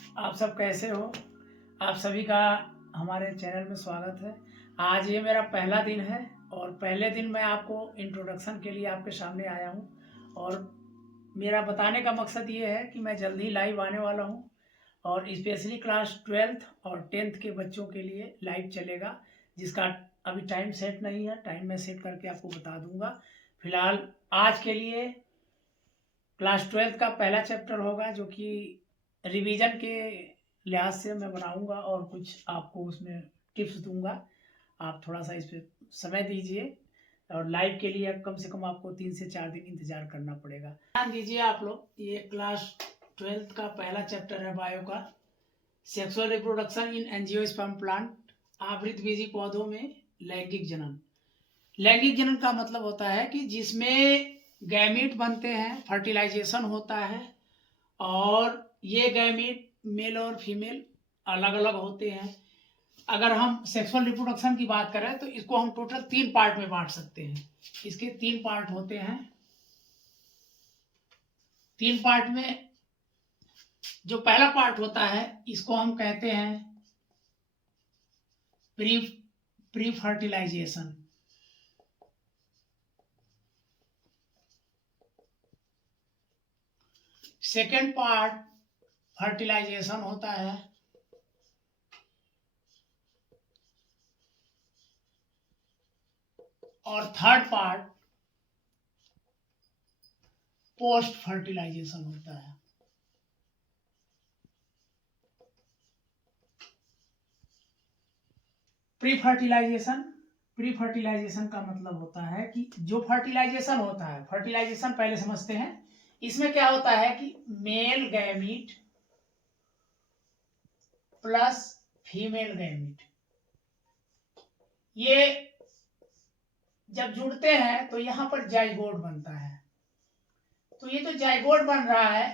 आप सब कैसे हो। आप सभी का हमारे चैनल में स्वागत है। आज ये मेरा पहला दिन है और पहले दिन मैं आपको इंट्रोडक्शन के लिए आपके सामने आया हूँ और मेरा बताने का मकसद ये है कि मैं जल्दी ही लाइव आने वाला हूँ और स्पेशली क्लास 12th और 10th के बच्चों के लिए लाइव चलेगा, जिसका अभी टाइम सेट नहीं है। टाइम मैं सेट करके आपको बता दूंगा। फिलहाल आज के लिए क्लास 12th का पहला चैप्टर होगा, जो कि रिवीजन के लिहाज से मैं बनाऊंगा और कुछ आपको उसमें टिप्स दूंगा। आप थोड़ा सा इस पर समय दीजिए और लाइव के लिए कम से कम आपको 3 से 4 दिन इंतजार करना पड़ेगा। ध्यान दीजिए आप लोग, ये क्लास 12th का पहला चैप्टर है बायो का, sexual reproduction in angiosperm plant. आवृतबीजी पौधों में लैंगिक जनन। लैंगिक जनन का मतलब होता है कि जिसमें गैमीट बनते हैं, फर्टिलाइजेशन होता है और ये गैमीट मेल और फीमेल अलग अलग होते हैं। अगर हम सेक्सुअल रिप्रोडक्शन की बात करें तो इसको हम टोटल 3 पार्ट में बांट सकते हैं। इसके 3 पार्ट होते हैं। 3 पार्ट में जो पहला पार्ट होता है इसको हम कहते हैं pre fertilization. Second part fertilization होता है और थर्ड पार्ट पोस्ट फर्टिलाइजेशन होता है। प्री फर्टिलाइजेशन का मतलब होता है कि जो फर्टिलाइजेशन होता है, फर्टिलाइजेशन पहले समझते हैं। इसमें क्या होता है कि male gamete plus female gamete, ये जब जुड़ते हैं तो यहां पर जाइगोट बनता है। तो ये जो जाइगोट बन रहा है,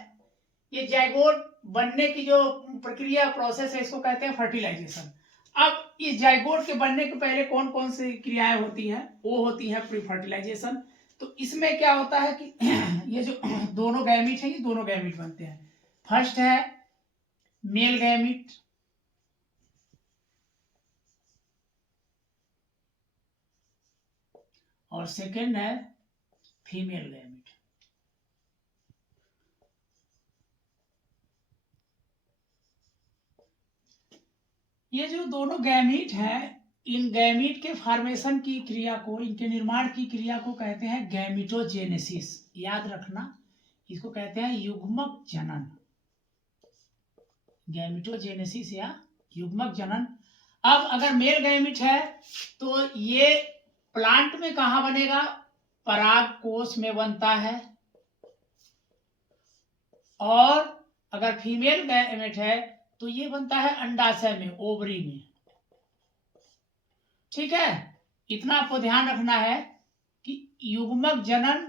ये जाइगोट बनने की जो प्रक्रिया प्रोसेस है, इसको कहते हैं फर्टिलाइजेशन। अब इस जाइगोट के बनने के पहले कौन कौन सी क्रियाएं होती हैं, वो होती है प्री फर्टिलाइजेशन। तो इसमें क्या होता है कि ये जो दोनों गैमीट है, ये दोनों गैमीट बनते हैं। फर्स्ट है मेल गैमीट और सेकेंड है फीमेल गैमीट। ये जो दोनों गैमीट हैं, इन गैमीट के फॉर्मेशन की क्रिया को, इनके निर्माण की क्रिया को कहते हैं गैमिटोजेनेसिस। याद रखना, इसको कहते हैं युग्मक जनन, गैमिटोजेनेसिस या युग्मक जनन। अब अगर मेल गैमीट है तो ये प्लांट में कहां बनेगा, पराग कोश में बनता है। और अगर फीमेल गैमेट है तो ये बनता है अंडाशय में, ओवरी में। ठीक है, इतना आपको ध्यान रखना है कि युग्मक जनन,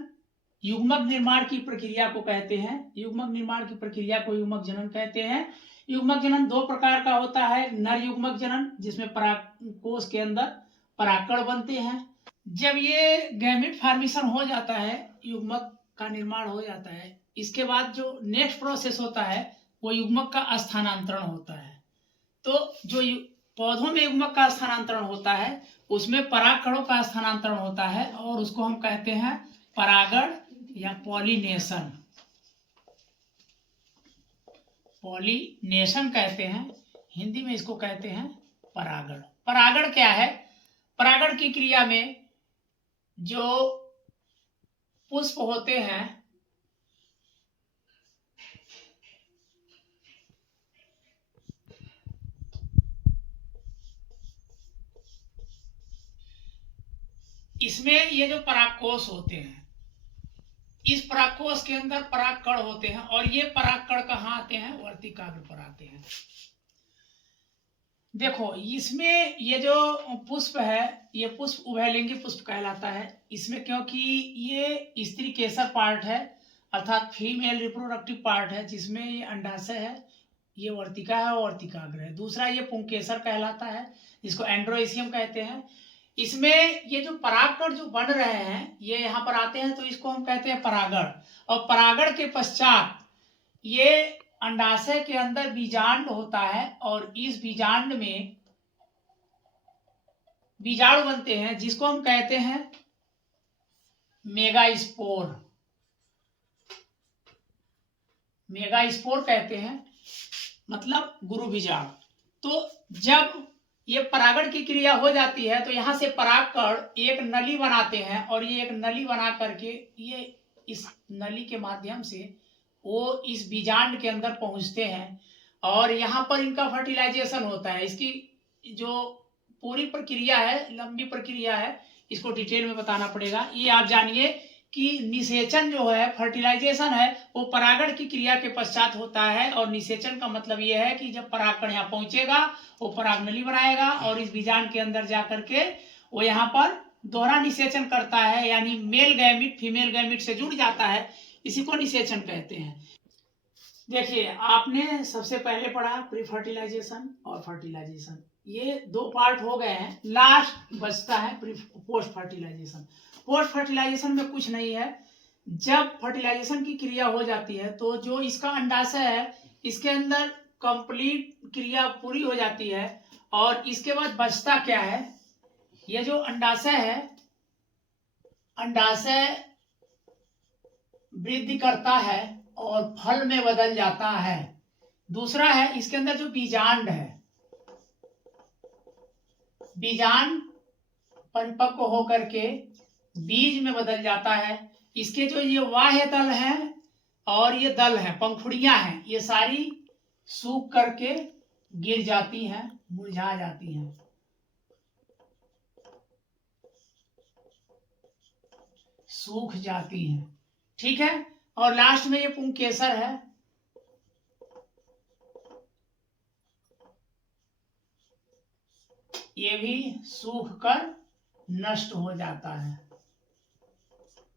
युग्मक निर्माण की प्रक्रिया को कहते हैं, युग्मक निर्माण की प्रक्रिया को युग्मक जनन कहते हैं। युग्मक जनन 2 प्रकार का होता है। नर युग्मक जनन, जिसमें परागकोश के अंदर परागकण बनते हैं। जब ये गैमेट फॉर्मेशन हो जाता है, युग्मक का निर्माण हो जाता है, इसके बाद जो नेक्स्ट प्रोसेस होता है वो युग्मक का स्थानांतरण होता है। तो जो पौधों में युग्मक का स्थानांतरण होता है उसमें परागकणों का स्थानांतरण होता है और उसको हम कहते हैं परागण या पॉलिनेशन। पॉलिनेशन कहते हैं, हिंदी में इसको कहते हैं परागण। परागण क्या है? परागण की क्रिया में जो पुष्प होते हैं, इसमें ये जो परागकोश होते हैं, इस परागकोश के अंदर परागकण होते हैं और ये परागकण कहाँ आते हैं, वर्तिकाग्र पर आते हैं। देखो, इसमें ये जो पुष्प है, ये पुष्प उभयलिंगी पुष्प कहलाता है। इसमें क्योंकि ये स्त्री केसर पार्ट है, अर्थात फीमेल रिप्रोडक्टिव पार्ट है, जिसमें ये अंडाशय है, ये वर्तिका है और वर्तिकाग्र है। दूसरा ये पुंकेसर कहलाता है, जिसको एंड्रोएसियम कहते हैं। इसमें ये जो परागकण जो बन रहे हैं, ये यहाँ पर आते हैं, तो इसको हम कहते हैं परागण। और परागण के पश्चात ये अंडाशय के अंदर बीजांड होता है और इस बीजांड में बीजाणु बनते हैं जिसको हम कहते हैं मेगास्पोर। मेगास्पोर कहते हैं, मतलब गुरु बीजाणु। तो जब ये परागण की क्रिया हो जाती है तो यहाँ से परागकण एक नली बनाते हैं और ये एक नली बना करके ये इस नली के माध्यम से वो इस बीजांड के अंदर पहुंचते हैं और यहाँ पर इनका फर्टिलाइजेशन होता है। इसकी जो पूरी प्रक्रिया है, लंबी प्रक्रिया है, इसको डिटेल में बताना पड़ेगा। ये आप जानिए कि निषेचन जो है, फर्टिलाइजेशन है, वो परागण की क्रिया के पश्चात होता है। और निषेचन का मतलब ये है कि जब परागकण यहाँ पहुंचेगा वो परागनली बनाएगा और इस बीजांड के अंदर जा करके वो यहाँ पर दोहरा निषेचन करता है, यानी मेल गैमिट फीमेल गैमिट से जुड़ जाता है। इसी को निषेचन कहते हैं। देखिए, आपने सबसे पहले पढ़ा प्री फर्टिलाइजेशन और फर्टिलाइजेशन, ये दो पार्ट हो गए हैं। लास्ट बचता है पोस्ट फर्टिलाइजेशन। पोस्ट फर्टिलाइजेशन में कुछ नहीं है। जब फर्टिलाइजेशन की क्रिया हो जाती है तो जो इसका अंडाशय है, इसके अंदर कंप्लीट क्रिया पूरी हो जाती है और इसके बाद बचता क्या है, ये जो अंडाशय है, अंडाशय वृद्धि करता है और फल में बदल जाता है। दूसरा है इसके अंदर जो बीजांड है, बीजांड परिपक्व होकर के बीज में बदल जाता है। इसके जो ये बाह्य दल है और ये दल है, पंखुड़ियां हैं, ये सारी सूख करके गिर जाती हैं, मुरझा जाती हैं। सूख जाती हैं, ठीक है। और लास्ट में ये पुंकेसर है, ये भी सूख कर नष्ट हो जाता है,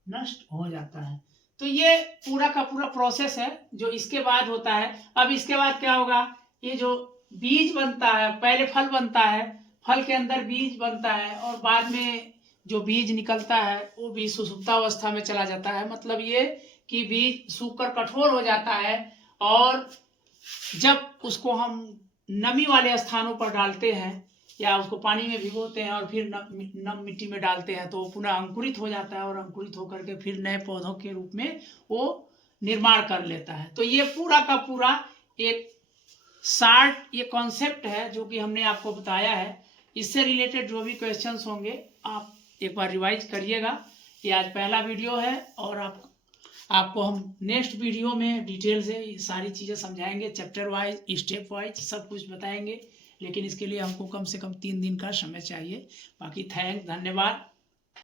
नष्ट हो जाता है। तो ये पूरा का पूरा प्रोसेस है जो इसके बाद होता है। अब इसके बाद क्या होगा, ये जो बीज बनता है, पहले फल बनता है, फल के अंदर बीज बनता है और बाद में जो बीज निकलता है वो भी सुषुप्तावस्था में चला जाता है। मतलब ये कि बीज सूखकर कठोर हो जाता है और जब उसको हम नमी वाले स्थानों पर डालते हैं या उसको पानी में भिगोते हैं और फिर नम मिट्टी में डालते हैं तो वो पुनः अंकुरित हो जाता है और अंकुरित होकर के फिर नए पौधों के रूप में वो निर्माण कर लेता है। तो ये पूरा का पूरा एक शार्ट ये कॉन्सेप्ट है जो कि हमने आपको बताया है। इससे रिलेटेड जो भी क्वेश्चंस होंगे आप एक बार रिवाइज करिएगा। ये आज पहला वीडियो है और आपको हम नेक्स्ट वीडियो में डिटेल से सारी चीज़ें समझाएंगे, चैप्टर वाइज, स्टेप वाइज सब कुछ बताएंगे। लेकिन इसके लिए हमको कम से कम 3 दिन का समय चाहिए। बाकी धन्यवाद।